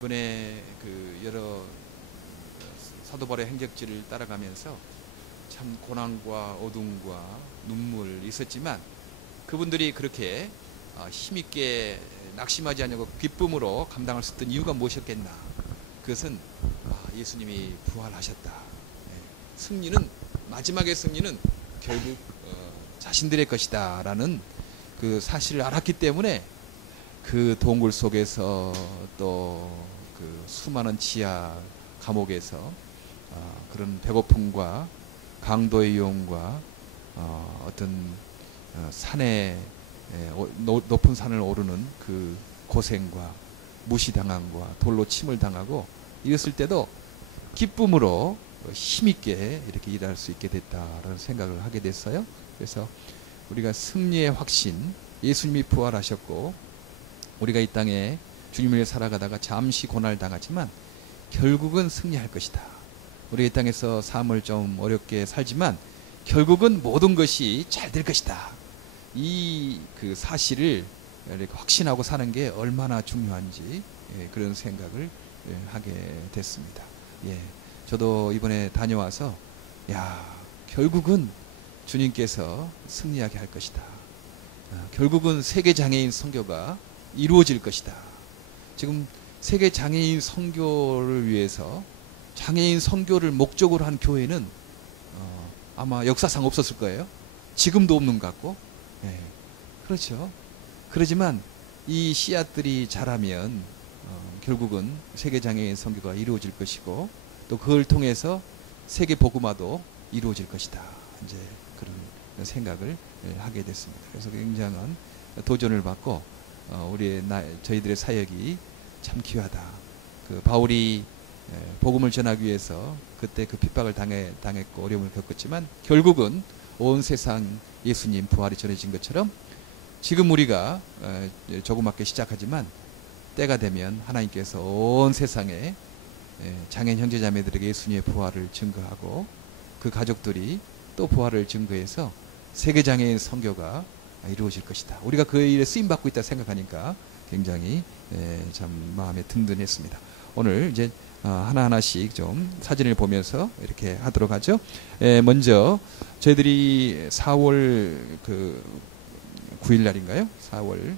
이번에 그 여러 사도 바울의 행적지를 따라가면서 참 고난과 어둠과 눈물이 있었지만 그분들이 그렇게 힘있게 낙심하지 않고 기쁨으로 감당할 수 있던 이유가 무엇이었겠나? 그것은 예수님이 부활하셨다. 승리는, 마지막의 승리는 결국 자신들의 것이다 라는 그 사실을 알았기 때문에 그 동굴 속에서 또 그 수많은 지하 감옥에서 그런 배고픔과 강도의 유혹과 어떤 산에 높은 산을 오르는 그 고생과 무시당함과 돌로 침을 당하고 이랬을 때도 기쁨으로 힘있게 이렇게 일할 수 있게 됐다라는 생각을 하게 됐어요. 그래서 우리가 승리의 확신, 예수님이 부활하셨고 우리가 이 땅에 주님을 살아가다가 잠시 고난을 당하지만 결국은 승리할 것이다. 우리 이 땅에서 삶을 좀 어렵게 살지만 결국은 모든 것이 잘 될 것이다. 이 그 사실을 이렇게 확신하고 사는 게 얼마나 중요한지 그런 생각을 하게 됐습니다. 저도 이번에 다녀와서 결국은 주님께서 승리하게 할 것이다. 결국은 세계 장애인 선교가 이루어질 것이다. 지금 세계 장애인 선교를 위해서 장애인 선교를 목적으로 한 교회는 아마 역사상 없었을 거예요. 지금도 없는 것 같고. 그렇죠. 그렇지만 이 씨앗들이 자라면 결국은 세계 장애인 선교가 이루어질 것이고 또 그걸 통해서 세계 복음화도 이루어질 것이다. 이제 그런 생각을 하게 됐습니다. 그래서 굉장한 도전을 받고 저희들의 사역이 참 귀하다. 그 바울이 복음을 전하기 위해서 그때 그 핍박을 당했고 어려움을 겪었지만 결국은 온 세상 예수님 부활이 전해진 것처럼 지금 우리가 조그맣게 시작하지만 때가 되면 하나님께서 온 세상에 장애인 형제자매들에게 예수님의 부활을 증거하고 그 가족들이 또 부활을 증거해서 세계장애인 선교가 이루어질 것이다. 우리가 그 일에 쓰임받고 있다 생각하니까 굉장히 참 마음에 든든했습니다. 오늘 이제 하나하나씩 좀 사진을 보면서 이렇게 하도록 하죠. 먼저 저희들이 4월 그 9일 날인가요? 4월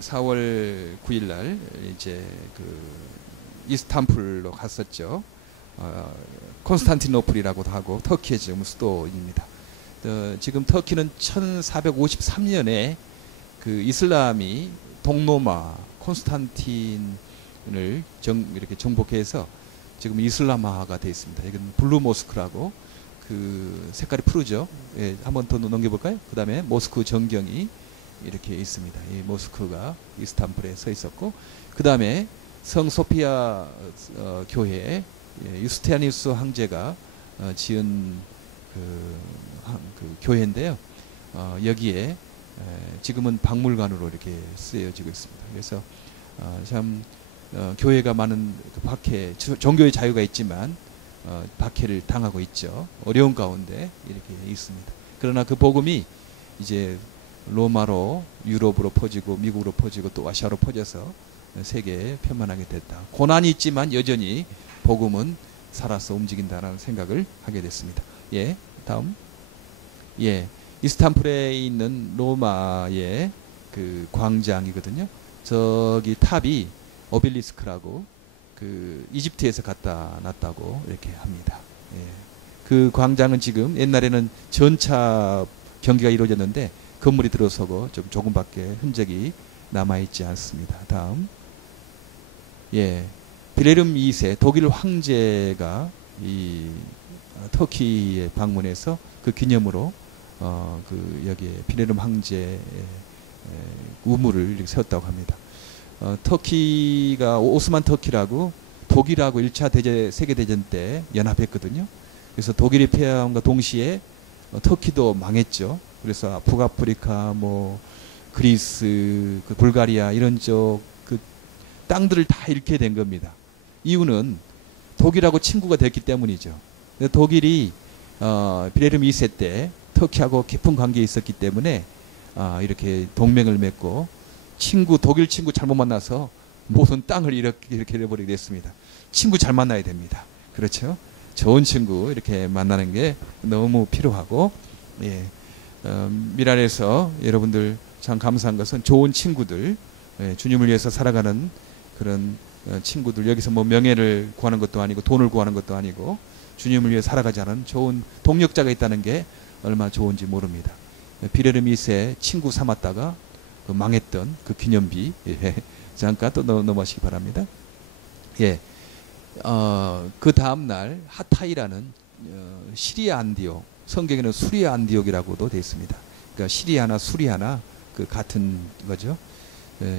4월 9일 날 이제 그 이스탄불로 갔었죠. 콘스탄티노플이라고도 하고 터키의 지금 수도입니다. 지금 터키는 1453년에 그 이슬람이 동로마 콘스탄틴을 이렇게 정복해서 지금 이슬람화가 되어 있습니다. 이건 블루 모스크라고 그 색깔이 푸르죠. 한번 더 넘겨볼까요? 그 다음에 모스크 전경이 이렇게 있습니다. 이 모스크가 이스탄불에 서 있었고 그 다음에 성 소피아 교회에 유스티아니우스 황제가 지은 그 교회인데요. 여기에 지금은 박물관으로 이렇게 쓰여지고 있습니다. 그래서 참 교회가 많은 박해, 종교의 자유가 있지만 박해를 당하고 있죠. 어려운 가운데 이렇게 있습니다. 그러나 그 복음이 이제 로마로 유럽으로 퍼지고 미국으로 퍼지고 또 아시아로 퍼져서 세계에 편만하게 됐다. 고난이 있지만 여전히 복음은 살아서 움직인다라는 생각을 하게 됐습니다. 다음. 이스탄불에 있는 로마의 그 광장이거든요. 저기 탑이 오벨리스크라고 그 이집트에서 갖다 놨다고 이렇게 합니다. 그 광장은 지금 옛날에는 전차 경기가 이루어졌는데 건물이 들어서고 좀 조금밖에 흔적이 남아있지 않습니다. 다음. 빌헤름 2세 독일 황제가 이 터키에 방문해서 그 기념으로 그 여기에 빌헤름 황제의 우물을 이렇게 세웠다고 합니다. 터키가 오스만 터키라고 독일하고 1차 세계대전 때 연합했거든요. 그래서 독일이 패함과 동시에 터키도 망했죠. 그래서 북아프리카, 그리스, 불가리아 이런 쪽 그 땅들을 다 잃게 된 겁니다. 이유는 독일하고 친구가 됐기 때문이죠. 독일이 빌헤름 2세 때 터키하고 깊은 관계에 있었기 때문에 이렇게 동맹을 맺고 독일 친구 잘못 만나서 모든 땅을 이렇게 잃어버리게 됐습니다. 친구 잘 만나야 됩니다. 그렇죠? 좋은 친구 이렇게 만나는 게 너무 필요하고, 예. 미랄에서 여러분들 참 감사한 것은 좋은 친구들, 예, 주님을 위해서 살아가는 그런 친구들, 여기서 뭐 명예를 구하는 것도 아니고 돈을 구하는 것도 아니고 주님을 위해 살아가지 않은 좋은 동력자가 있다는 게 얼마나 좋은지 모릅니다. 비레르미세 친구 삼았다가 망했던 그 기념비, 예, 잠깐 또 넘어가시기 바랍니다. 예, 그 다음날 하타이라는 시리아 안디옥, 성경에는 수리아 안디옥이라고도 되어 있습니다. 그러니까 시리아나 수리아나 그 같은 거죠.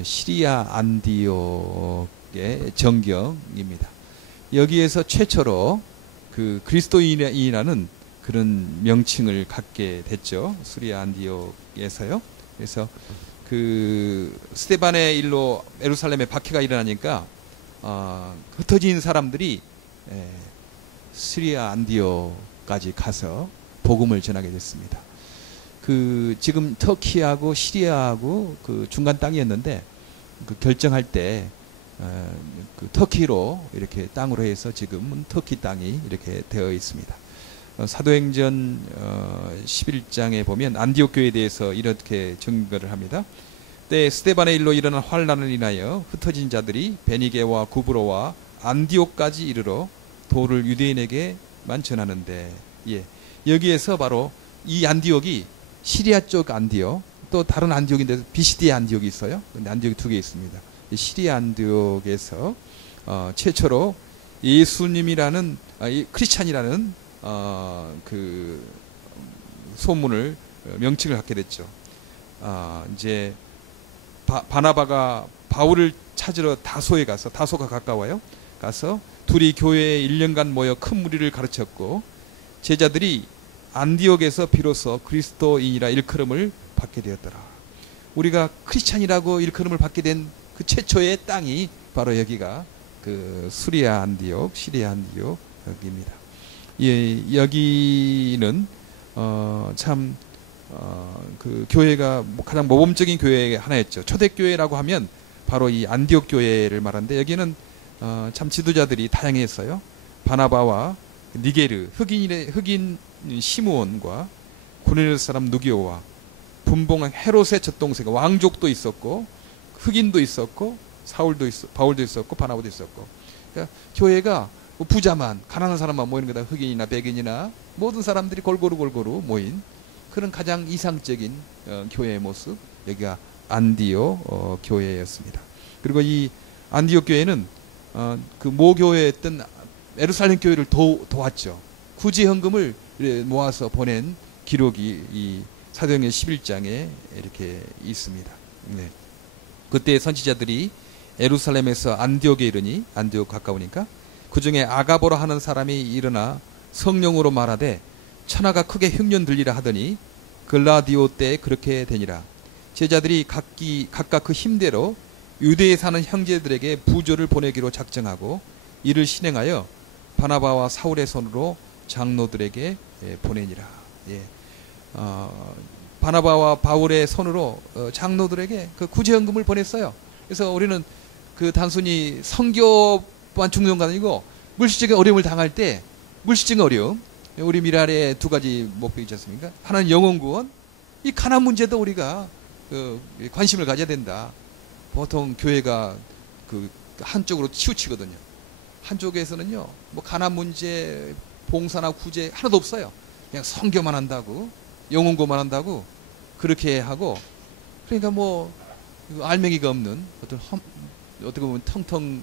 시리아 안디옥의 정경입니다. 여기에서 최초로 그 그리스도인이라는 그런 명칭을 갖게 됐죠. 수리아 안디옥에서요. 그래서 그 스데반의 일로 예루살렘에 박해가 일어나니까 흩어진 사람들이 시리아 안디옥까지 가서 복음을 전하게 됐습니다. 그 지금 터키하고 시리아하고 그 중간 땅이었는데 그 결정할 때 그 터키로 이렇게 땅으로 해서 지금은 터키 땅이 이렇게 되어 있습니다. 사도행전 11장에 보면 안디옥 교회에 대해서 이렇게 증거를 합니다. 때 스데반의 일로 일어난 환난을 인하여 흩어진 자들이 베니게와 구브로와 안디옥까지 이르러 도를 유대인에게만 전하는데, 예, 여기에서 바로 이 안디옥이 시리아 쪽 안디옥, 또 다른 안디옥인데 비시디아 안디옥이 있어요. 근데 안디옥이 두 개 있습니다. 시리아 안디옥에서 최초로 예수님이라는 크리스찬이라는 그 소문을 명칭을 갖게 됐죠. 이제 바나바가 바울을 찾으러 다소에 가서, 다소가 가까워요. 가서 둘이 교회에 1년간 모여 큰 무리를 가르쳤고 제자들이 안디옥에서 비로소 그리스도인이라 일컬음을 받게 되었더라. 우리가 크리스찬이라고 일컬음을 받게 된 그 최초의 땅이 바로 여기가 그 수리아 안디옥, 시리아 안디옥입니다. 예, 여기는 참 그 교회가 가장 모범적인 교회 하나였죠. 초대교회라고 하면 바로 이 안디옥 교회를 말하는데, 여기는 참 지도자들이 다양했어요. 바나바와 니게르, 흑인 시므온과 고넬료스 사람 누기오와 분봉한 헤롯의 젖동생 왕족도 있었고, 흑인도 있었고, 바울도 있었고, 바나바도 있었고. 그러니까 교회가 부자만, 가난한 사람만 모이는 거다. 흑인이나 백인이나 모든 사람들이 골고루 모인 그런 가장 이상적인 교회의 모습, 여기가 안디옥 교회였습니다. 그리고 이 안디옥 교회는 그 모교회였던 예루살렘 교회를 도왔죠. 구제 헌금을 모아서 보낸 기록이 이 사도행전 11장에 이렇게 있습니다. 네. 그때 선지자들이 예루살렘에서 안디옥에 이르니, 안디옥 가까우니까 그 중에 아가보라 하는 사람이 일어나 성령으로 말하되 천하가 크게 흉년 들리라 하더니 글라디오 때에 그렇게 되니라. 제자들이 각각 그 힘대로 유대에 사는 형제들에게 부조를 보내기로 작정하고 이를 실행하여 바나바와 사울의 손으로 장로들에게 보내니라. 예. 바나바와 바울의 손으로 장로들에게 그 구제헌금을 보냈어요. 그래서 우리는 그 단순히 선교만 중요한 거 아니고 물질적인 어려움을 당할 때, 물질적인 어려움, 우리 미랄에 두 가지 목표 있지 않습니까? 하나는 영혼 구원, 이 가난 문제도 우리가 관심을 가져야 된다. 보통 교회가 그 한쪽으로 치우치거든요. 한쪽에서는요, 뭐 가난 문제, 봉사나 구제 하나도 없어요. 그냥 선교만 한다고, 영혼 구원만 한다고 그렇게 하고, 그러니까 뭐 알맹이가 없는 어떻게 보면 텅텅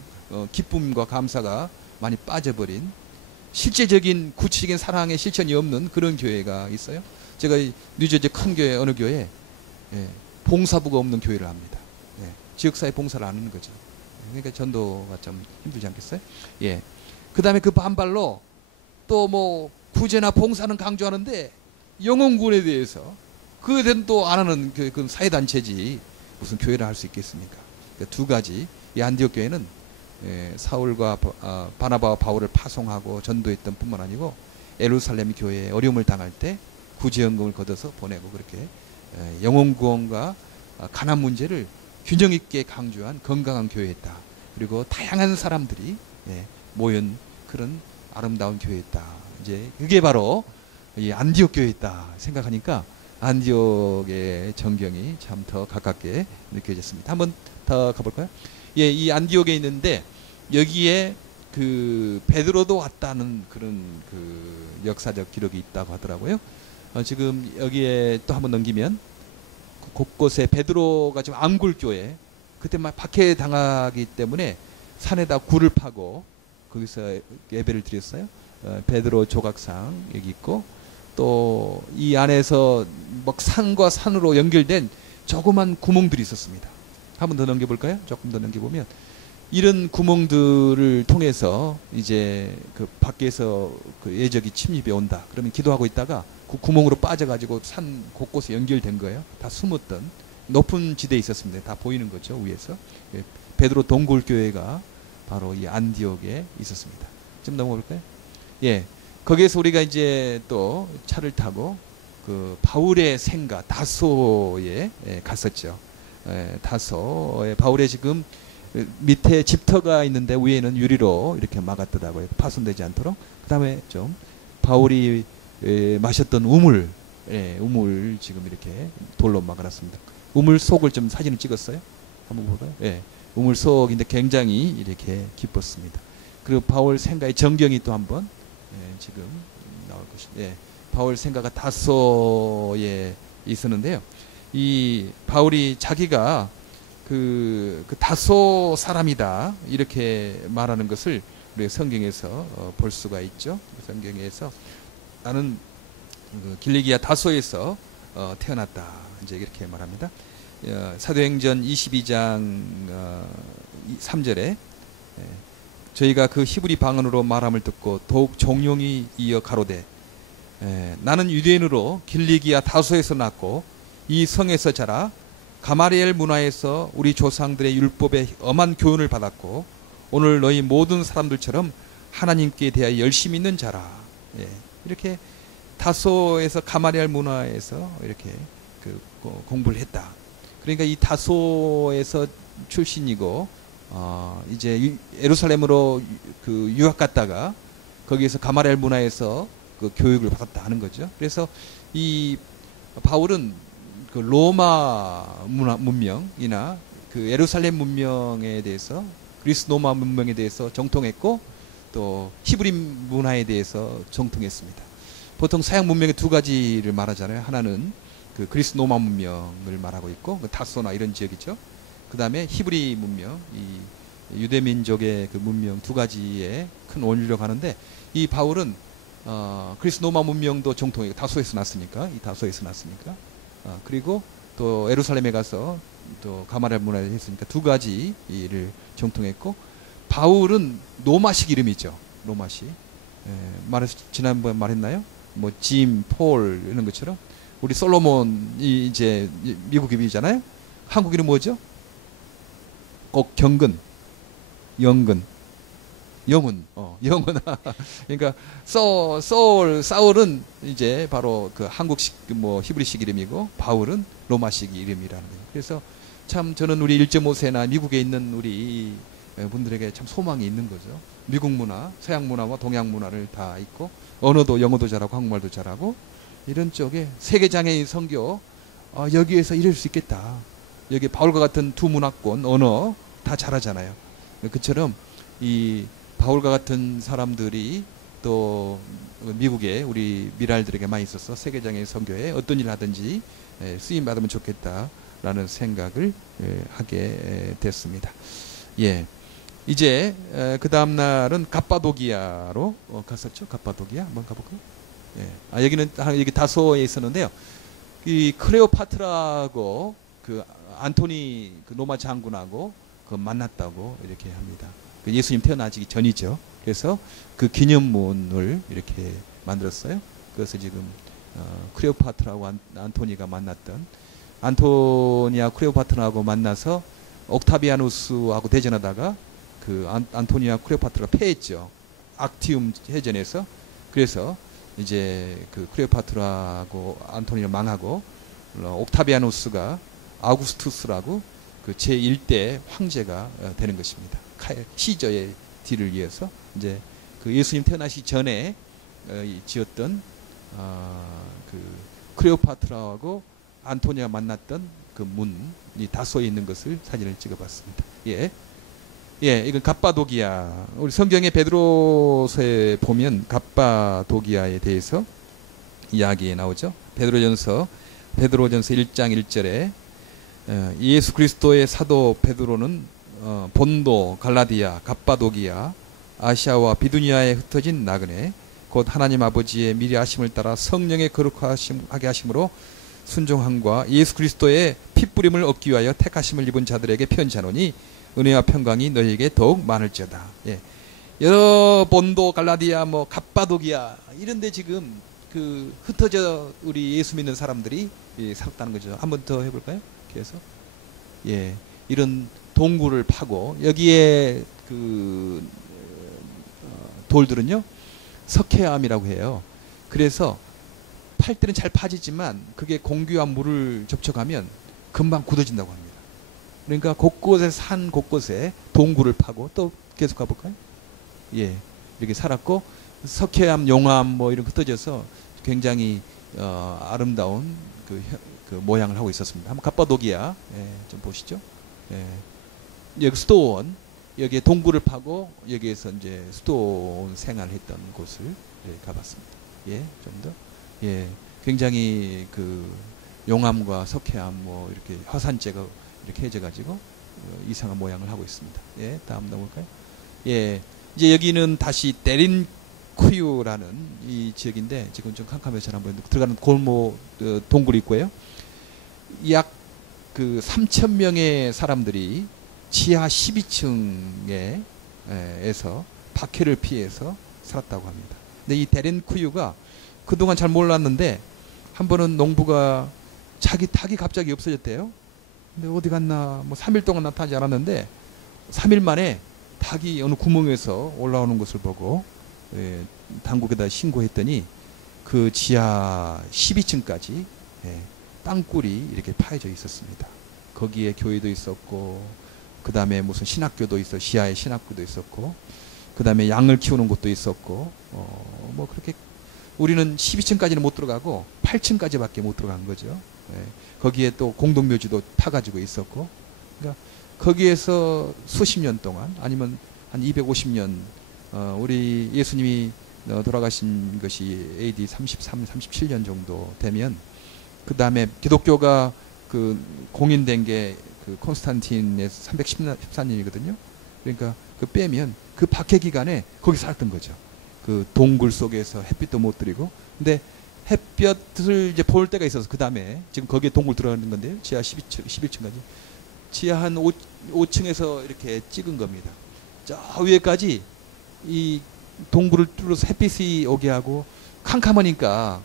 기쁨과 감사가 많이 빠져버린, 실제적인 구체적인 사랑의 실천이 없는 그런 교회가 있어요. 제가 뉴저지 큰 교회 어느 교회 봉사부가 없는 교회를 합니다. 지역사회 봉사를 안 하는 거죠. 그러니까 전도가 좀 힘들지 않겠어요? 예. 그 다음에 그 반발로 또 뭐 구제나 봉사는 강조하는데 영혼 구원에 대해서 그에 대한 또 안 하는 그 사회단체지 무슨 교회를 할 수 있겠습니까? 그러니까 두 가지. 이 안디옥 교회는 사울과 바나바와 바울을 파송하고 전도했던 뿐만 아니고 예루살렘 교회에 어려움을 당할 때 구제연금을 걷어서 보내고 그렇게 영혼 구원과 가난 문제를 균형 있게 강조한 건강한 교회였다. 그리고 다양한 사람들이 모인 그런 아름다운 교회였다. 이제 그게 바로 이 안디옥 교회였다 생각하니까 안디옥의 전경이 참 더 가깝게 느껴졌습니다. 한번 더 가볼까요? 예, 이 안디옥에 있는데 여기에 그 베드로도 왔다는 그런 그 역사적 기록이 있다고 하더라고요. 지금 여기에 또 한번 넘기면 곳곳에 베드로가 지금 앙굴교회 그때 막 박해당하기 때문에 산에다 굴을 파고 거기서 예배를 드렸어요. 베드로 조각상 여기 있고 또 이 안에서 막 산과 산으로 연결된 조그만 구멍들이 있었습니다. 한번 더 넘겨볼까요? 조금 더 넘겨보면 이런 구멍들을 통해서 이제 그 밖에서 그 예적이 침입해 온다. 그러면 기도하고 있다가 그 구멍으로 빠져가지고 산 곳곳에 연결된 거예요. 다 숨었던 높은 지대에 있었습니다. 다 보이는 거죠, 위에서. 베드로 동굴교회가 바로 이 안디옥에 있었습니다. 좀 넘어볼까요? 예. 거기에서 우리가 이제 또 차를 타고 그 바울의 생가 다소에 갔었죠. 다소에 바울의 지금 밑에 집터가 있는데 위에는 유리로 이렇게 막았더라고요. 파손되지 않도록. 그 다음에 좀 바울이 마셨던 우물, 우물 지금 이렇게 돌로 막아놨습니다. 우물 속을 좀 사진을 찍었어요. 한번 볼까요? 예, 우물 속인데 굉장히 이렇게 기뻤습니다. 그리고 바울 생가의 정경이 또 한번 지금 나올 것입니다. 예, 바울 생가가 다소에 있었는데요. 이 바울이 자기가 그 다소 사람이다 이렇게 말하는 것을 우리 성경에서 볼 수가 있죠. 성경에서 나는 그 길리기아 다소에서 태어났다 이제 이렇게 말합니다. 사도행전 22장 3절에 저희가 그 히브리 방언으로 말함을 듣고 더욱 종용이 이어 가로되 나는 유대인으로 길리기아 다소에서 났고 이 성에서 자라 가마리엘 문화에서 우리 조상들의 율법에 엄한 교훈을 받았고 오늘 너희 모든 사람들처럼 하나님께 대하여 열심히 있는 자라. 이렇게 다소에서 가마리엘 문화에서 이렇게 그 공부를 했다. 그러니까 이 다소에서 출신이고 이제 예루살렘으로 그 유학 갔다가 거기에서 가마리엘 문화에서 그 교육을 받았다 하는 거죠. 그래서 이 바울은 그 로마 문명이나 그 예루살렘 문명에 대해서 그리스 로마 문명에 대해서 정통했고 또 히브리 문화에 대해서 정통했습니다. 보통 서양 문명의 두 가지를 말하잖아요. 하나는 그 그리스 로마 문명을 말하고 있고 그 다소나 이런 지역이죠. 그 다음에 히브리 문명, 이 유대 민족의 그 문명 두 가지에 큰 원리로 가는데 이 바울은 그리스 로마 문명도 정통이고 다소에서 났으니까 이 다소에서 났으니까 그리고 또 예루살렘에 가서 또 가마리엘 문화를 했으니까 두 가지 일을 정통했고 바울은 로마식 이름이죠. 로마식. 지난번에 말했나요? 뭐 짐, 폴 이런 것처럼 우리 솔로몬이 이제 미국 이름이잖아요. 한국 이름 뭐죠? 꼭 경근, 영근, 영훈, 영훈. 그러니까 사울은 이제 바로 그 한국식 뭐 히브리식 이름이고 바울은 로마식 이름이라는 거예요. 그래서 참 저는 우리 1.5세나 미국에 있는 우리 분들에게 참 소망이 있는 거죠. 미국 문화, 서양 문화와 동양 문화를 다 있고 언어도 영어도 잘하고 한국말도 잘하고 이런 쪽에 세계장애인 선교 여기에서 이룰 수 있겠다. 여기 바울과 같은 두 문화권 언어 다 잘하잖아요. 그처럼 이 바울과 같은 사람들이 또 미국에 우리 미랄들에게 많이 있어서 세계장애인 선교에 어떤 일을 하든지 쓰임 받으면 좋겠다라는 생각을 하게 됐습니다. 예. 이제 그 다음 날은 갑바도기아로 갔었죠. 갑바도기아 한번 가볼까요? 예. 여기는 여기 다소에 있었는데요. 이 클레오파트라하고 그 안토니 그 로마 장군하고 그 만났다고 이렇게 합니다. 그 예수님 태어나기 전이죠. 그래서 그 기념문을 이렇게 만들었어요. 그래서 지금 클레오파트라하고 안토니가 만났던 안토니아 클레오파트라하고 만나서 옥타비아누스하고 대전하다가 그 안토니아 클레오파트라가 패했죠. 악티움 해전에서. 그래서 이제 그 클레오파트라하고 안토니가 망하고 옥타비아누스가 아우구스투스라고 그 제1대 황제가 되는 것입니다. 시저의 뒤를 이어서 이제 그 예수님 태어나시 전에 지었던 그 클레오파트라하고 안토니아가 만났던 그 문이 다소에 있는 것을 사진을 찍어봤습니다. 예, 이건 갑바도기아. 우리 성경의 베드로서에 보면 갑바도기아에 대해서 이야기 나오죠. 베드로전서 1장 1절에 예수 그리스도의 사도 베드로는 본도, 갈라디아, 갑바도기아, 아시아와 비두니아에 흩어진 나그네 곧 하나님 아버지의 미리 하심을 따라 성령의 거룩하게 하심으로 순종함과 예수 그리스도의 핏부림을 얻기 위하여 택하심을 입은 자들에게 편지하노니 은혜와 평강이 너희에게 더욱 많을지어다. 예. 여러 본도, 갈라디아, 뭐 갑바도기아 이런데 지금 그 흩어져 우리 예수 믿는 사람들이 살았다는 거죠. 한 번 더 해볼까요? 그래서 이런 동굴을 파고 여기에 그 돌들은요 석회암이라고 해요. 그래서 팔 때는 잘 파지지만 그게 공기와 물을 접촉하면 금방 굳어진다고 합니다. 그러니까 곳곳에 산 곳곳에 동굴을 파고 또 계속 가볼까요? 이렇게 살았고 석회암, 용암 뭐 이런 흩어져서 굉장히 아름다운 그 모양을 하고 있었습니다. 한번 갑바도기아 좀 보시죠. 여기 수도원 여기에 동굴을 파고 여기에서 이제 수도원 생활했던 곳을 가봤습니다. 좀 더 굉장히 그 용암과 석회암 뭐 이렇게 화산재가 이렇게 해져 가지고 이상한 모양을 하고 있습니다. 다음 넘어갈까요? 이제 여기는 다시 데린쿠유라는 이 지역인데 지금 좀 캄캄해서 잘 안 보이는데 들어가는 골목 동굴이 있고요. 약 그 3,000명의 사람들이 지하 12층에 에서 박해를 피해서 살았다고 합니다. 근데 이 데렌쿠유가 그동안 잘 몰랐는데 한 번은 농부가 자기 닭이 갑자기 없어졌대요. 근데 어디 갔나 뭐 3일 동안 나타나지 않았는데 3일 만에 닭이 어느 구멍에서 올라오는 것을 보고 당국에다 신고했더니 그 지하 12층까지 땅굴이 이렇게 파여져 있었습니다. 거기에 교회도 있었고 그 다음에 무슨 신학교도 있어 지하에 신학교도 있었고 그 다음에 양을 키우는 곳도 있었고 뭐 그렇게 우리는 12층까지는 못 들어가고 8층까지밖에 못 들어간 거죠. 거기에 또 공동묘지도 파가지고 있었고 그러니까 거기에서 수십 년 동안 아니면 한 250년 우리 예수님이 돌아가신 것이 AD 33, 37년 정도 되면 그 다음에 기독교가 그 공인된 게 그 콘스탄틴의 314년이거든요. 그러니까 그 빼면 그 박해 기간에 거기 살았던 거죠. 그 동굴 속에서 햇빛도 못 들이고 근데 햇볕을 이제 볼 때가 있어서 그 다음에 지금 거기에 동굴 들어가는 건데요. 지하 11층까지 지하 한 5층에서 이렇게 찍은 겁니다. 저 위에까지 이 동굴을 뚫어서 햇빛이 오게 하고 캄캄하니까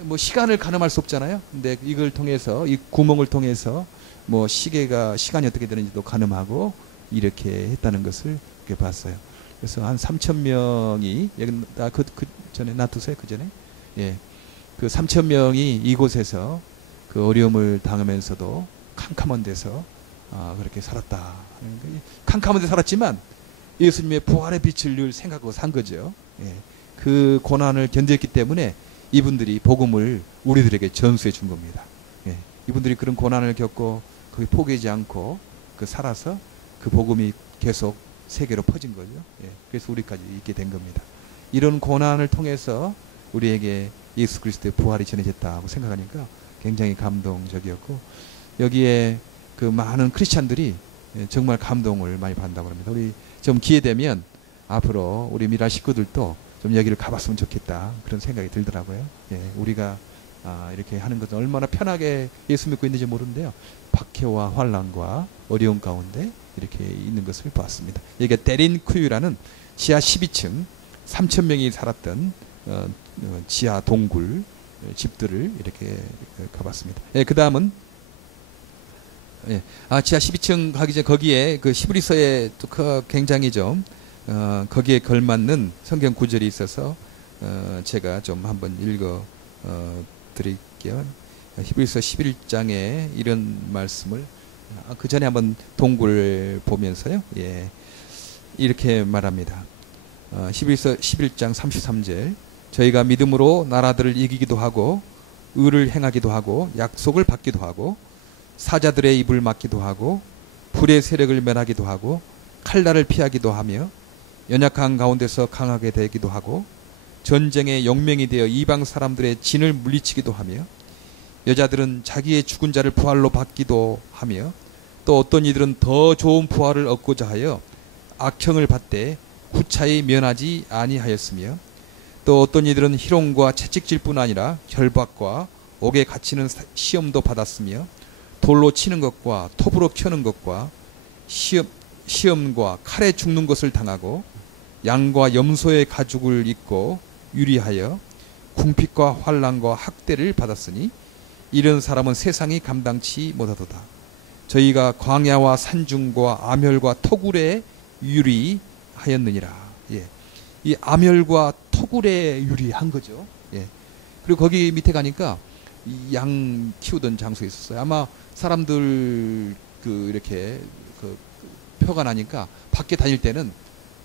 뭐 시간을 가늠할 수 없잖아요. 근데 이걸 통해서 이 구멍을 통해서 뭐 시간이 어떻게 되는지도 가늠하고 이렇게 했다는 것을 이렇게 봤어요. 그래서 한 3,000명이 여기 그 전에 놔두세요. 그 전에 그 3,000명이 이곳에서 그 어려움을 당하면서도 캄캄한 데서 그렇게 살았다. 캄캄한 데 살았지만 예수님의 부활의 빛을 늘 생각하고 산 거죠. 그 고난을 견뎠기 때문에 이분들이 복음을 우리들에게 전수해 준 겁니다. 이분들이 그런 고난을 겪고 거기 포기하지 않고 그 살아서 그 복음이 계속 세계로 퍼진 거죠. 그래서 우리까지 있게 된 겁니다. 이런 고난을 통해서 우리에게 예수 그리스도의 부활이 전해졌다고 생각하니까 굉장히 감동적이었고 여기에 그 많은 크리스찬들이 정말 감동을 많이 받는다고 합니다. 우리 좀 기회 되면 앞으로 우리 미라 식구들도 좀 여기를 가봤으면 좋겠다 그런 생각이 들더라고요. 우리가 이렇게 하는 것은 얼마나 편하게 예수 믿고 있는지 모르는데요. 박해와 환난과 어려운 가운데 이렇게 있는 것을 보았습니다. 여기가 데린쿠유라는 지하 12층 3,000명이 살았던 지하 동굴 집들을 이렇게 가봤습니다. 그 다음은 지하 12층 가기 전에 거기에 그 히브리서에 또 굉장히 좀 거기에 걸맞는 성경 구절이 있어서 제가 좀 한번 읽어 드릴게요. 히브리서 11장에 이런 말씀을 그 전에 한번 동굴을 보면서요. 예. 이렇게 말합니다. 히브리서 11장 33절. 저희가 믿음으로 나라들을 이기기도 하고 의를 행하기도 하고 약속을 받기도 하고 사자들의 입을 막기도 하고 불의 세력을 멸하기도 하고 칼날을 피하기도 하며 연약한 가운데서 강하게 되기도 하고 전쟁의 용맹이 되어 이방 사람들의 진을 물리치기도 하며 여자들은 자기의 죽은 자를 부활로 받기도 하며 또 어떤 이들은 더 좋은 부활을 얻고자 하여 악형을 받되 구차히 면하지 아니하였으며 또 어떤 이들은 희롱과 채찍질뿐 아니라 결박과 옥에 갇히는 시험도 받았으며 돌로 치는 것과 톱으로 켜는 것과 시험과 칼에 죽는 것을 당하고 양과 염소의 가죽을 입고 유리하여 궁핍과 환난과 학대를 받았으니 이런 사람은 세상이 감당치 못하도다. 저희가 광야와 산중과 암혈과 토굴에 유리하였느니라. 예. 이 암혈과 토굴에 유리한 거죠. 예. 그리고 거기 밑에 가니까 양 키우던 장소에 있었어요. 아마 사람들 이렇게 표가 나니까 밖에 다닐 때는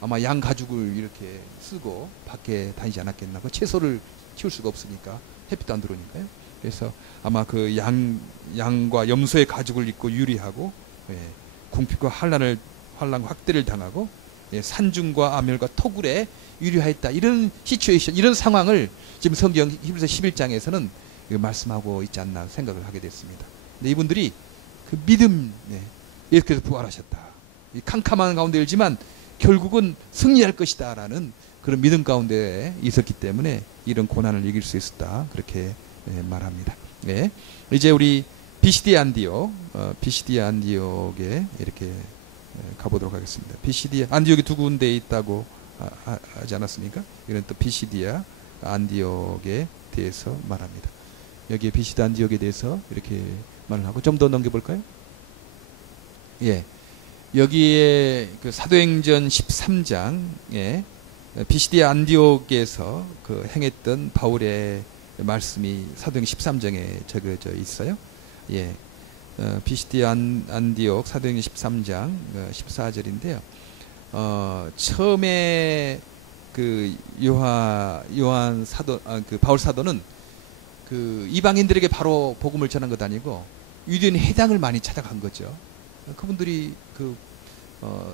아마 양 가죽을 이렇게 쓰고 밖에 다니지 않았겠나. 그 채소를 키울 수가 없으니까 햇빛도 안 들어오니까요. 그래서 아마 그 양과 염소의 가죽을 입고 유리하고 예, 궁핍과 환난과 학대를 당하고 예, 산중과 암혈과 토굴에 유리하였다. 이런 시츄에이션, 이런 상황을 지금 성경 히브리서 11장에서는 말씀하고 있지 않나 생각을 하게 됐습니다. 근데 이분들이 그 믿음, 예, 예수께서 부활하셨다. 이 캄캄한 가운데 일지만 결국은 승리할 것이다 라는 그런 믿음 가운데 있었기 때문에 이런 고난을 이길 수 있었다. 그렇게 말합니다. 네. 이제 우리 비시디 안디옥, 비시디 안디옥에 이렇게 가보도록 하겠습니다. 비시디 안디옥이 두 군데에 있다고 하지 않았습니까? 이건 또 비시디아 안디옥에 대해서 말합니다. 여기에 비시디 안디옥에 대해서 이렇게 말을 하고 좀 더 넘겨볼까요? 예. 여기에 그 사도행전 13장에 비시디 안디옥에서 그 행했던 바울의 말씀이 사도행전 13장에 적혀져 있어요. 예. 비시디 안디옥 사도행전 13장 14절인데요. 처음에 그 요한 사도, 그 바울 사도는 그 이방인들에게 바로 복음을 전한 것 아니고 유대인 회당을 많이 찾아간 거죠. 그분들이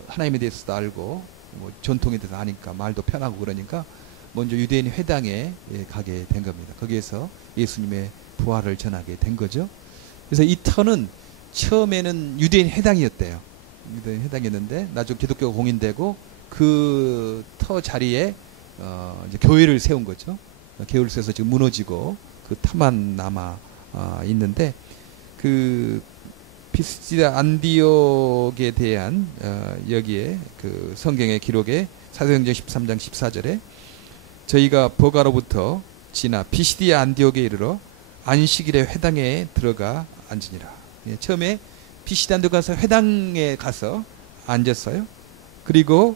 하나님에 대해서도 알고 뭐 전통에 대해서 아니까 말도 편하고 그러니까 먼저 유대인 회당에 가게 된 겁니다. 거기에서 예수님의 부활을 전하게 된 거죠. 그래서 이 터는 처음에는 유대인 회당이었대요. 유대인 회당이었는데 나중 기독교가 공인되고 그 터 자리에 이제 교회를 세운 거죠. 교회를 세워서 지금 무너지고 그 터만 남아 있는데 그 비시디아 안디옥에 대한 여기에 그 성경의 기록에 사도행전 13장 14절에 저희가 버가로부터 지나 비시디아 안디옥에 이르러 안식일에 회당에 들어가 앉으니라. 예, 처음에 비시디아 안디옥 가서 회당에 가서 앉았어요. 그리고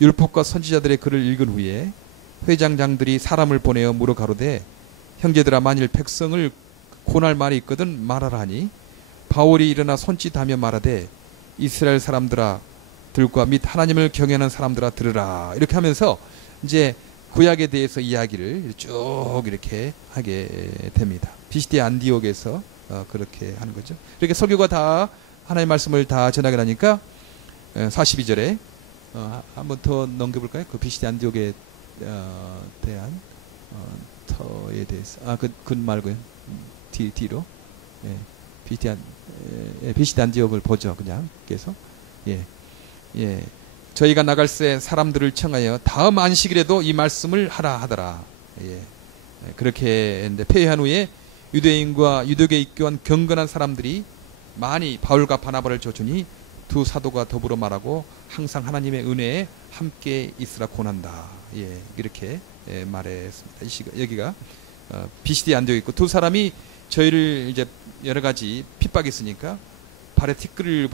율법과 선지자들의 글을 읽은 후에 회장장들이 사람을 보내어 물어 가로되 형제들아 만일 백성을 고날 말이 있거든 말하라 하니 바울이 일어나 손짓하며 말하되 이스라엘 사람들아 들과 및 하나님을 경외하는 사람들아 들으라. 이렇게 하면서 이제 구약에 대해서 이야기를 쭉 이렇게 하게 됩니다. 비시디아 안디옥에서 그렇게 하는 거죠. 이렇게 설교가 다 하나님의 말씀을 다 전하게 하니까 42절에 한번 더 넘겨볼까요? 그 비시디아 안디옥에 대한 터에 대해서 그 말고요. 뒤로 예. 비시디아 안디옥을 보죠. 그냥 계속 예. 저희가 나갈새 사람들을 청하여 다음 안식일에도 이 말씀을 하라 하더라. 예. 그렇게 했는데 폐회한 후에 유대인과 유대교에 입교한 경건한 사람들이 많이 바울과 바나바를 쫓으니 두 사도가 더불어 말하고 항상 하나님의 은혜에 함께 있으라 권한다. 예. 이렇게 말했습니다. 여기가 비시디아 안디옥에 있고 두 사람이 저희를 이제 여러 가지 핍박이 있으니까 발에 티끌을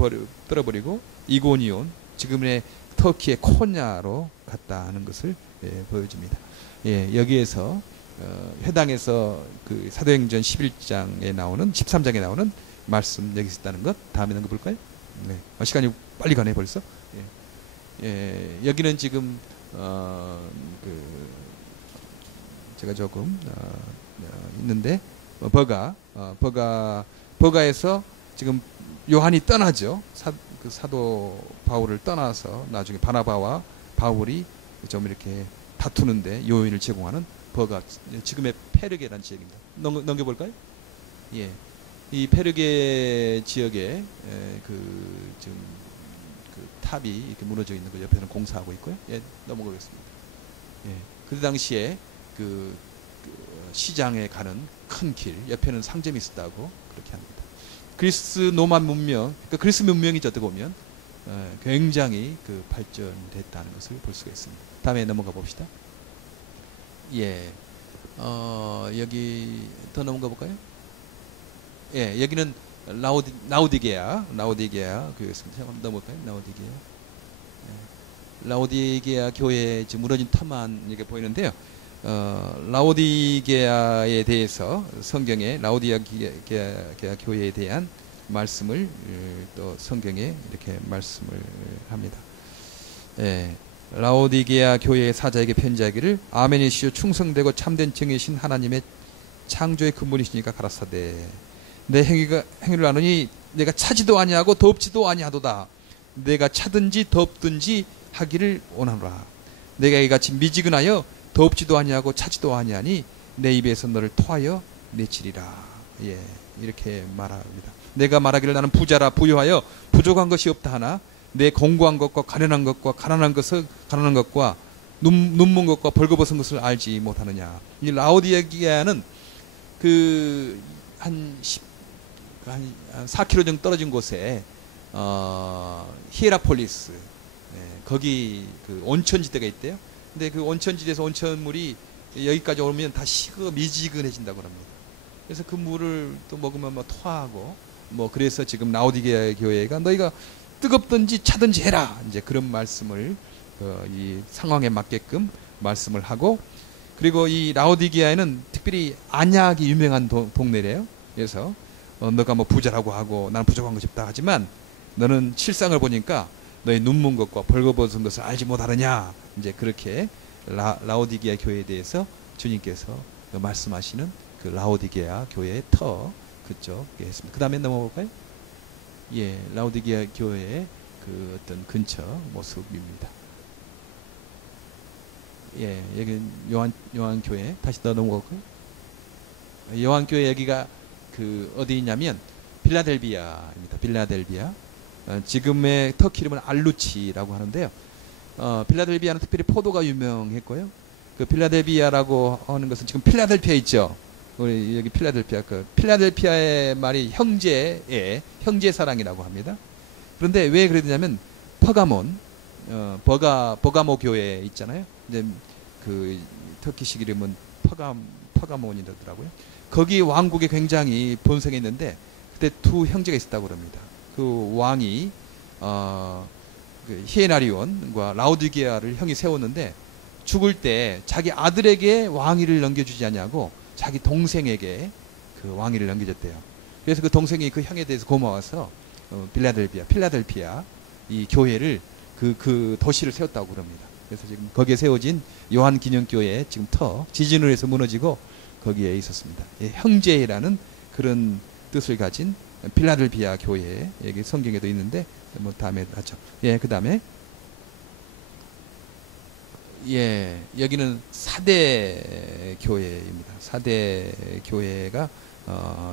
떨어버리고 이고니온 지금의 터키의 코냐로 갔다 하는 것을 보여줍니다. 예, 여기에서 회당에서 그 사도행전 11장에 나오는 13장에 나오는 말씀 여기 있었다는 것. 다음에 넘겨 볼까요? 네. 시간이 빨리 가네 벌써. 여기는 지금 제가 조금 있는데 버가에서 지금 요한이 떠나죠. 사도 바울을 떠나서 나중에 바나바와 바울이 좀 이렇게 다투는데 요인을 제공하는 버가, 지금의 페르게라는 지역입니다. 넘겨볼까요? 예, 이 페르게 지역에 지금 탑이 이렇게 무너져 있는 거 옆에는 공사하고 있고요. 예, 넘어가겠습니다. 예, 그 당시에 시장에 가는 큰 길 옆에는 상점이 있었다고 그렇게 합니다. 그리스 로마 문명, 그러니까 그리스 문명이 어떻게 보면 굉장히 발전됐다는 것을 볼 수가 있습니다. 다음에 넘어가 봅시다. 예, 여기 더 넘어가 볼까요? 예, 여기는 라오디게아 교회였습니다. 한번 넘어갈까요? 라오디게아 교회 지금 무너진 터만 이렇게 보이는데요. 라오디게아에 대해서 성경에 라오디게아 교회에 대한 말씀을 또 성경에 이렇게 말씀을 합니다. 예, 라오디게아 교회의 사자에게 편지하기를 아멘이시오 충성되고 참된 증이신 하나님의 창조의 근본이시니까 가라사대 내 행위를 아느니 내가 차지도 아니하고 덥지도 아니하도다. 내가 차든지 덥든지 하기를 원하노라. 내가 이같이 미지근하여 덥지도 아니하고 차지도 아니하니 내 입에서 너를 토하여 내치리라. 예, 이렇게 말합니다. 내가 말하기를 나는 부자라 부유하여 부족한 것이 없다 하나 내 공고한 것과 가련한 것과 가난한 것과 눈먼 것과 벌거벗은 것을 알지 못하느냐. 이 라오디게아는 한 4km 정도 떨어진 곳에 히에라폴리스, 거기 온천지대가 있대요. 근데 그 온천지대에서 온천물이 여기까지 오면 다 식어 미지근해진다고 합니다. 그래서 그 물을 또 먹으면 토하고 그래서 지금 라오디게아 교회가 너희가 뜨겁든지 차든지 해라, 이제 그런 말씀을 이 상황에 맞게끔 말씀을 하고, 그리고 이 라오디게아에는 특별히 안약이 유명한 동네래요. 그래서 너가 부자라고 하고 나는 부족한 것이 없다 하지만 너는 실상을 보니까 너의 눈먼 것과 벌거벗은 것을 알지 못하느냐. 이제 그렇게 라오디게아 교회에 대해서 주님께서 말씀하시는 그 라오디게아 교회의 터 그쪽에 있습니다. 그 다음에 넘어볼까요? 예, 라오디게아 교회의 어떤 근처 모습입니다. 예, 여기 요한 교회 다시 더 넘어갈까요? 요한 교회 여기가 어디 있냐면 빌라델비아입니다. 빌라델비아. 지금의 터키 이름은 알루치라고 하는데요. 빌라델비아는 특별히 포도가 유명했고요. 그 빌라델비아라고 하는 것은 지금 필라델피아 있죠. 우리 여기 필라델피아, 필라델피아의 말이 형제사랑이라고 합니다. 그런데 왜 그러냐면 퍼가몬, 버가모 교회 있잖아요. 이제 터키식 이름은 퍼가몬이라더라고요. 거기 왕국에 굉장히 번성했는데 그때 두 형제가 있었다고 합니다. 그 왕이 히에나리온과 라오디게아를 형이 세웠는데 죽을 때 자기 아들에게 왕위를 넘겨주지 않냐고 자기 동생에게 그 왕위를 넘겨줬대요. 그래서 그 동생이 그 형에 대해서 고마워서 필라델피아 이 교회를 그 도시를 세웠다고 그럽니다. 그래서 지금 거기에 세워진 요한 기념교회 지금 지진으로 해서 무너지고 거기에 있었습니다. 예, 형제라는 그런 뜻을 가진 필라델피아 교회, 여기 성경에도 있는데 다음에 하죠. 예, 그 다음에 예, 여기는 사대 교회입니다. 사대 교회가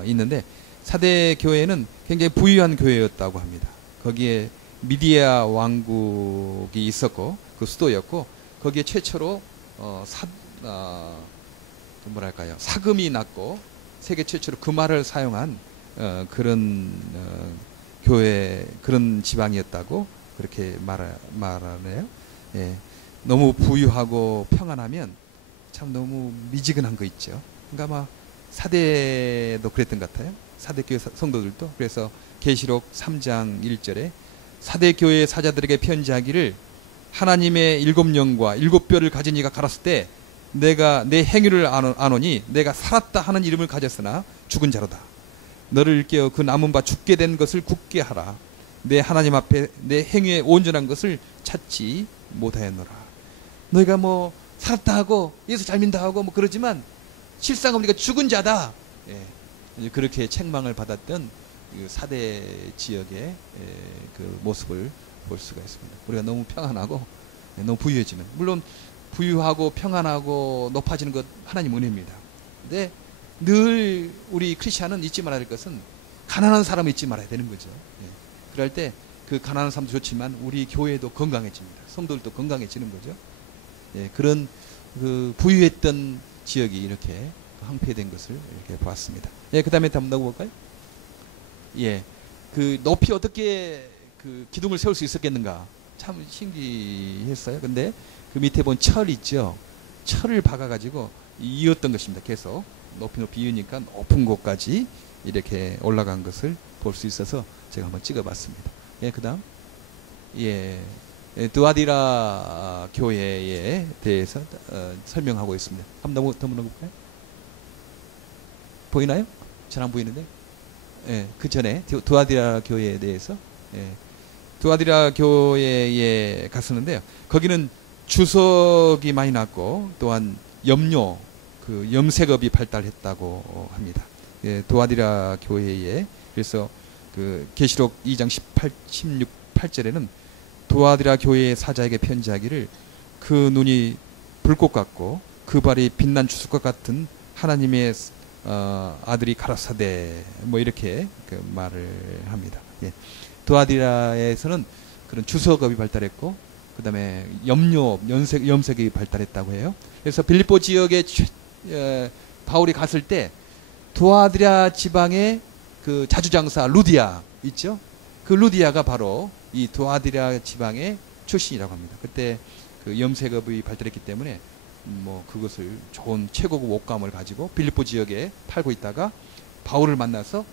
있는데 사대 교회는 굉장히 부유한 교회였다고 합니다. 거기에 미디아 왕국이 있었고 그 수도였고 거기에 최초로 사금이 났고 세계 최초로 금화를 사용한 그런 교회, 그런 지방이었다고 그렇게 말하네요. 예, 너무 부유하고 평안하면 참 너무 미지근한 거 있죠. 그러니까 아마 사대도 그랬던 것 같아요. 사대교회 성도들도. 그래서 계시록 3장 1절에 사대교회 사자들에게 편지하기를 하나님의 7 영과 7 뼈를 가진 이가 갈았을 때 내가 내 행위를 아노니 내가 살았다 하는 이름을 가졌으나 죽은 자로다. 너를 일깨어 그 남은 바 죽게 된 것을 굳게 하라. 내 하나님 앞에 내 행위에 온전한 것을 찾지 못하였노라. 너희가 뭐 살았다 하고 예수 잘 믿는다 하고 뭐 그러지만 실상 우리가 죽은 자다. 예. 그렇게 책망을 받았던 그 사대 지역의 그 모습을 볼 수가 있습니다. 우리가 너무 평안하고 너무 부유해지는, 물론 부유하고 평안하고 높아지는 것 하나님 은혜입니다. 근데 늘 우리 크리스찬은 잊지 말아야 할 것은 가난한 사람을 잊지 말아야 되는 거죠. 예. 그럴 때 그 가난한 사람도 좋지만 우리 교회도 건강해집니다. 성도들도 건강해지는 거죠. 예. 그런 그 부유했던 지역이 이렇게 황폐된 것을 이렇게 보았습니다. 예. 그 다음에 한번 넘어볼까요? 예. 그 높이 어떻게 그 기둥을 세울 수 있었겠는가? 참 신기했어요. 근데 그 밑에 본 철 있죠? 철을 박아가지고 이었던 것입니다. 계속 높이 이으니까 높은 곳까지 이렇게 올라간 것을 볼 수 있어서 제가 한번 찍어봤습니다. 예, 그 다음. 예. 두아디라 교회에 대해서 설명하고 있습니다. 한번 더 물어볼까요? 보이나요? 잘 안 보이는데? 예, 그 전에 두아디라 교회에 대해서. 예. 두아디라 교회에 갔었는데요. 거기는 주석이 많이 났고 또한 염료, 그 염색업이 발달했다고 합니다. 예, 두아디라 교회에. 그래서 그 계시록 2장 18절에는 두아디라 교회의 사자에게 편지하기를 그 눈이 불꽃 같고 그 발이 빛난 주석과 같은 하나님의 아들이 가라사대 뭐 이렇게 그 말을 합니다. 예. 두아디라에서는 그런 주석업이 발달했고 그 다음에 염색이 발달했다고 해요. 그래서 빌립보 지역에 바울이 갔을 때 두아디라 지방의 그 자주장사 루디아 있죠? 그 루디아가 바로 이 두아디라 지방의 출신이라고 합니다. 그때 그 염색업이 발달했기 때문에 뭐 그것을 좋은 최고급 옷감을 가지고 빌립보 지역에 팔고 있다가 바울을 만나서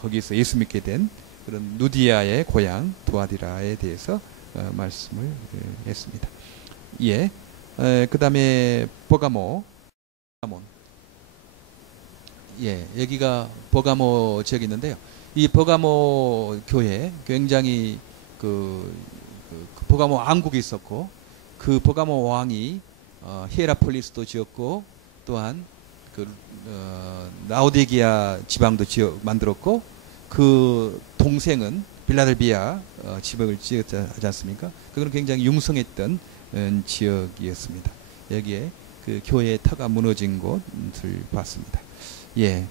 거기에서 예수 믿게 된 그런 루디아의 고향 두아디라에 대해서 말씀을 했습니다. 예. 그 다음에 버가모. 예, 여기가 버가모 지역이 있는데요. 이 버가모 교회 굉장히 그 버가모 왕국이 있었고 그 버가모 왕이 히에라폴리스도 지었고 또한 그 라오디게아 지방도 만들었고 그 동생은 빌라델비아 지역을 지었지 않습니까? 그건 굉장히 융성했던 지역이었습니다. 여기에 그 교회의 터가 무너진 곳을 봤습니다. 예,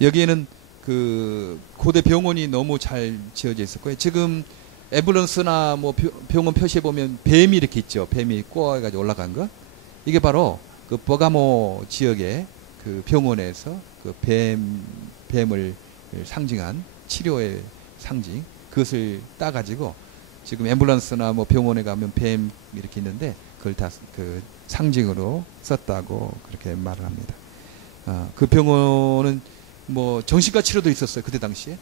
여기에는 그 고대 병원이 너무 잘 지어져 있었고요. 지금 앰뷸런스나 뭐 병원 표시에 보면 뱀이 이렇게 있죠. 뱀이 꼬아가지고 올라간 거. 이게 바로 그 버가모 지역의 그 병원에서 그 뱀을 상징한 치료의 상징, 그것을 따가지고 지금 앰뷸런스나 뭐 병원에 가면 뱀 이렇게 있는데 그걸 다 그 상징으로 썼다고 그렇게 말을 합니다. 그 병원은 뭐 정신과 치료도 있었어요. 그때 당시에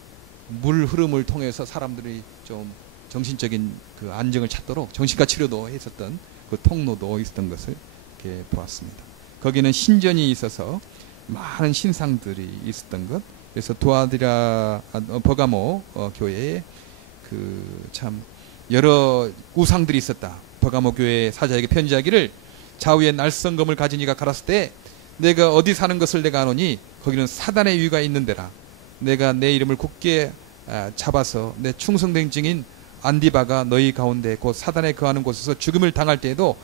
물 흐름을 통해서 사람들이 좀 정신적인 그 안정을 찾도록 정신과 치료도 했었던 그 통로도 있었던 것을 이렇게 보았습니다. 거기는 신전이 있어서 많은 신상들이 있었던 것. 그래서 두아디라 버가모 교회에 그 참 여러 우상들이 있었다. 버가모 교회 사자에게 편지하기를 좌우에 날성검을 가진 이가 가랐을 때 내가 어디 사는 것을 내가 아노니 거기는 사단의 위가 있는 데라. 내가 내 이름을 굳게 잡아서 내 충성된 증인 안디바가 너희 가운데 곧 사단에 거하는 곳에서 죽음을 당할 때에도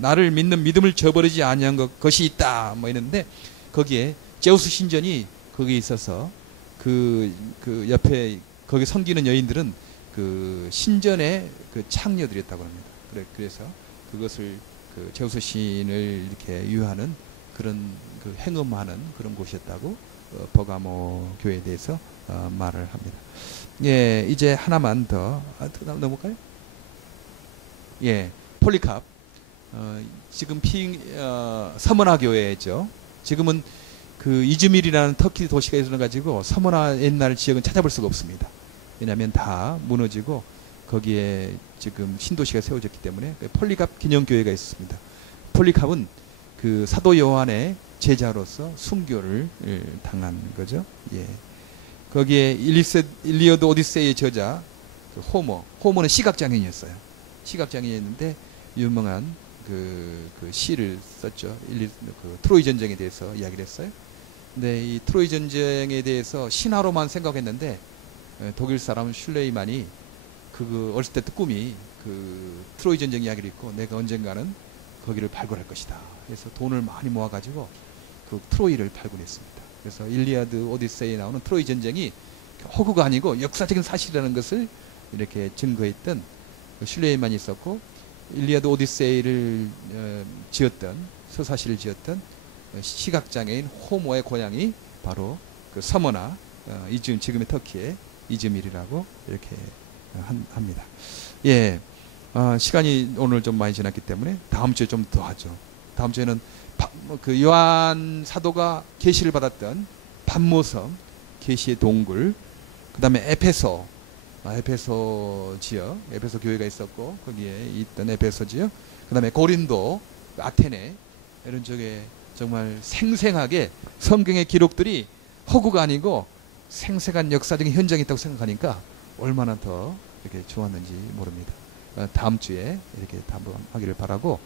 나를 믿는 믿음을 저버리지 아니한 것이 있다. 뭐 이랬는데 거기에 제우스 신전이 거기에 있어서 그 옆에 거기 섬기는 여인들은 그 신전의 그 창녀들이었다고 합니다. 그래서 그것을 그 제우스 신을 이렇게 유하는 그런 그 행음하는 그런 곳이었다고 버가모 교회에 대해서 말을 합니다. 예, 이제 하나만 더 넘어갈까요? 예, 폴리캅. 지금 서머나 교회죠. 지금은 그 이즈밀이라는 터키 도시가 있어가지고 서머나 옛날 지역은 찾아볼 수가 없습니다. 왜냐하면 다 무너지고 거기에 지금 신도시가 세워졌기 때문에 폴리캅 기념교회가 있었습니다. 폴리캅은 그 사도 요한의 제자로서 순교를 당한 거죠. 예. 거기에 일리어드 오디세이의 저자 그 호모는 시각장애인이었어요. 시각장애인이었는데 유명한 그 시를 썼죠. 그 트로이 전쟁에 대해서 이야기를 했어요. 근데 이 트로이 전쟁에 대해서 신화로만 생각했는데 독일 사람 슐레이만이 그 어렸을 때 꿈이 그 트로이 전쟁 이야기를 읽고 내가 언젠가는 거기를 발굴할 것이다. 그래서 돈을 많이 모아가지고 그 트로이를 발굴했습니다. 그래서 일리아드 오디세이에 나오는 트로이 전쟁이 허구가 아니고 역사적인 사실이라는 것을 이렇게 증거했던 슐레이만이 있었고, 일리아드 오디세이를 지었던, 서사시를 지었던 시각장애인 호모의 고향이 바로 그 서머나 이즘, 지금의 터키의 이즈밀이라고 이렇게 합니다. 예, 시간이 오늘 좀 많이 지났기 때문에 다음 주에 좀 더 하죠. 다음 주에는 그 요한 사도가 계시를 받았던 반모섬, 계시의 동굴, 그 다음에 에페소 지역, 에페소 교회가 있었고 거기에 있던 에페소 지역, 그 다음에 고린도, 아테네, 이런 쪽에 정말 생생하게 성경의 기록들이 허구가 아니고 생생한 역사적인 현장이 있다고 생각하니까 얼마나 더 이렇게 좋았는지 모릅니다. 다음 주에 이렇게 한번 하기를 바라고,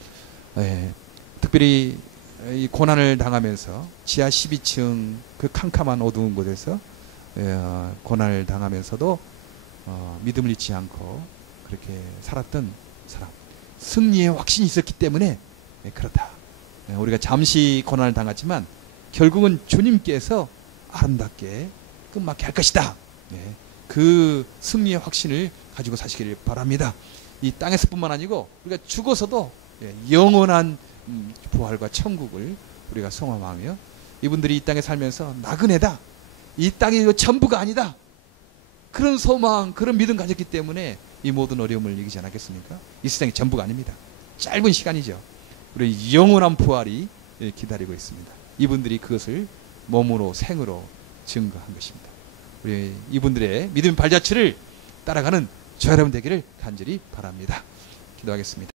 특별히 이 고난을 당하면서 지하 12층 그 캄캄한 어두운 곳에서 고난을 당하면서도 믿음을 잃지 않고 그렇게 살았던 사람, 승리의 확신이 있었기 때문에 그렇다. 우리가 잠시 고난을 당했지만 결국은 주님께서 아름답게 끝맞게 할 것이다. 그 승리의 확신을 가지고 사시기를 바랍니다. 이 땅에서뿐만 아니고 우리가 죽어서도 영원한 부활과 천국을 우리가 소망하며, 이분들이 이 땅에 살면서 나그네다, 이 땅이 전부가 아니다, 그런 소망, 그런 믿음 가졌기 때문에 이 모든 어려움을 이기지 않았겠습니까? 이 세상이 전부가 아닙니다. 짧은 시간이죠. 우리 영원한 부활이 기다리고 있습니다. 이분들이 그것을 몸으로 생으로 증거한 것입니다. 우리 이분들의 믿음의 발자취를 따라가는 저 여러분 되기를 간절히 바랍니다. 기도하겠습니다.